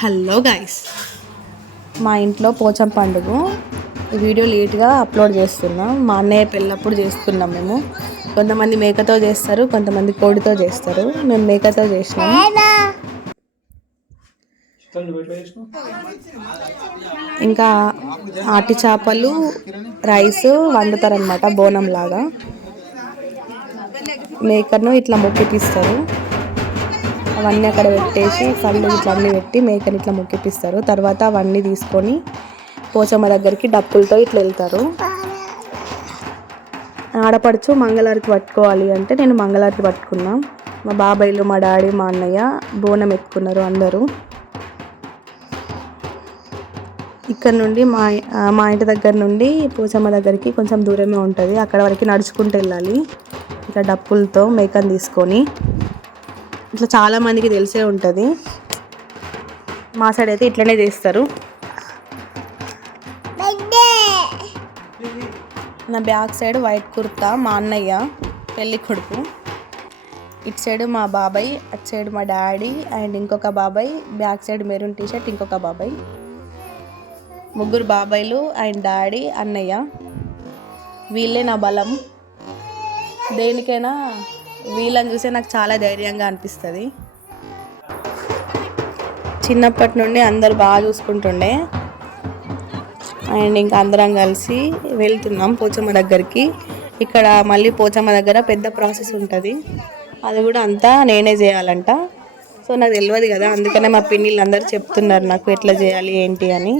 Hello guys, మా ఇంట్లో పోచం పండుగ ఈ వీడియో లేట్గా అప్లోడ్ చేస్తున్నాం. మా అన్నయ్య పెళ్ళప్పుడు చేసుకున్నాం. మేము కొంతమంది మేకతో చేస్తారు, కొంతమంది కోడితో చేస్తారు. మేము మేకతో చేసినాం. ఇంకా ఆటి చేపలు రైస్ వండుతారనమాట, బోనం లాగా. మేకను ఇట్లా మొక్కిపిస్తారు. అవన్నీ అక్కడ పెట్టేసి కళ్ళు ఇట్లా అన్నీ పెట్టి మేకని ఇట్లా మొక్కిపిస్తారు. తర్వాత అవన్నీ తీసుకొని పోచమ్మ దగ్గరికి డప్పులతో ఇట్లా వెళ్తారు. ఆడపడుచు మంగళారతి పట్టుకోవాలి అంటే నేను మంగళారతి పట్టుకున్నా. మా బాబాయిలు, మా డాడీ, మా అన్నయ్య బోనం ఎత్తుకున్నారు అందరూ. ఇక్కడ నుండి మా ఇంటి దగ్గర నుండి పోచమ్మ దగ్గరికి కొంచెం దూరమే ఉంటుంది. అక్కడ వరకు నడుచుకుంటూ వెళ్ళాలి ఇట్లా డప్పులతో మేకను తీసుకొని. ఇట్లా చాలామందికి తెలిసే ఉంటుంది. మా సైడ్ అయితే ఇట్లనే చేస్తారు. నా బ్యాక్ సైడ్ వైట్ కుర్తా మా అన్నయ్య పెళ్ళి కొడుకు, ఇటు సైడ్ మా బాబాయ్, అటు సైడ్ మా డాడీ అండ్ ఇంకొక బాబాయ్, బ్యాక్ సైడ్ మెరూన్ టీషర్ట్ ఇంకొక బాబాయ్. ముగ్గురు బాబాయ్లు అండ్ డాడీ, అన్నయ్య. వీళ్ళే నా బలం. దేనికైనా వీళ్ళని చూసే నాకు చాలా ధైర్యంగా అనిపిస్తుంది. చిన్నప్పటి నుండి అందరు బాగా చూసుకుంటుండే. అండ్ ఇంకా అందరం కలిసి వెళ్తున్నాం పోచమ్మ దగ్గరికి. ఇక్కడ మళ్ళీ పోచమ్మ దగ్గర పెద్ద ప్రాసెస్ ఉంటుంది. అది కూడా అంతా నేనే చేయాలంట. సో నాకు తెలియదు కదా, అందుకనే మా పిన్నిళ్ళు అందరూ చెప్తున్నారు నాకు ఎట్లా చేయాలి ఏంటి అని.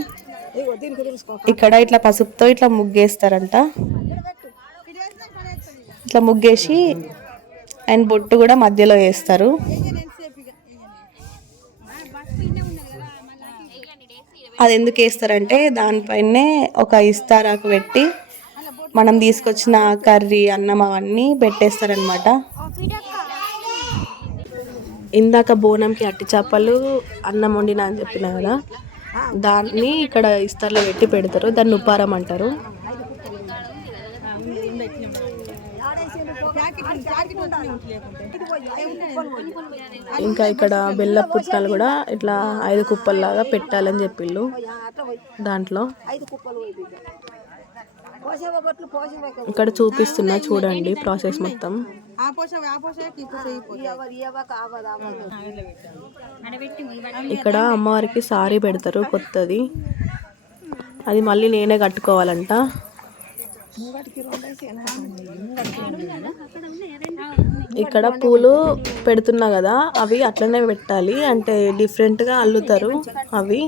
ఇక్కడ ఇట్లా పసుపుతో ఇట్లా ముగ్గేస్తారంట. ఇట్లా ముగ్గేసి అండ్ బొట్టు కూడా మధ్యలో వేస్తారు. అది ఎందుకు వేస్తారంటే దానిపైనే ఒక ఇస్తారాకు పెట్టి మనం తీసుకొచ్చిన కర్రీ, అన్నం అవన్నీ పెట్టేస్తారనమాట. ఇందాక బోనంకి అట్టి చేపలు అన్నం వండినా అని చెప్పిన కదా, దాన్ని ఇక్కడ ఇస్తార్లో పెట్టి పెడతారు. దాన్ని ఉపారం అంటారు. ఇంకా ఇక్కడ బెల్ల పుట్నాలు కూడా ఇట్లా 5 కుప్పల్లాగా పెట్టాలని చెప్పిళ్ళు. దాంట్లో ఇక్కడ చూపిస్తున్నా చూడండి ప్రాసెస్ మొత్తం. ఇక్కడ అమ్మవారికి సారీ పెడతారు కొత్తది, అది మళ్ళీ నేనే కట్టుకోవాలంట. ఇక్కడ పూలు పెడుతున్నా కదా, అవి అట్లనే పెట్టాలి అంటే డిఫరెంట్గా అల్లుతారు అవి.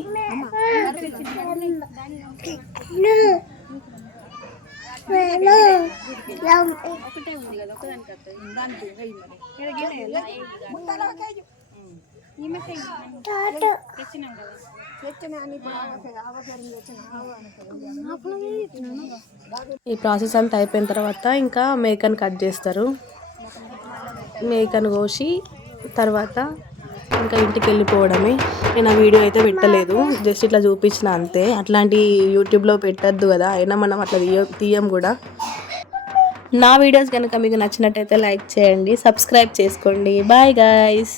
ఈ ప్రాసెస్ అంతా అయిపోయిన తర్వాత ఇంకా మేకను కట్ చేస్తారు. మేకను కోసి తర్వాత ఇంకా ఇంటికి వెళ్ళిపోవడమే. నేను ఆ వీడియో అయితే పెట్టలేదు, జస్ట్ ఇట్లా చూపించిన అంతే. అట్లాంటి యూట్యూబ్లో పెట్టద్దు కదా, అయినా మనం అట్లా తీయం కూడా. నా వీడియోస్ కనుక మీకు నచ్చినట్టయితే లైక్ చేయండి, సబ్స్క్రైబ్ చేసుకోండి. Bye guys.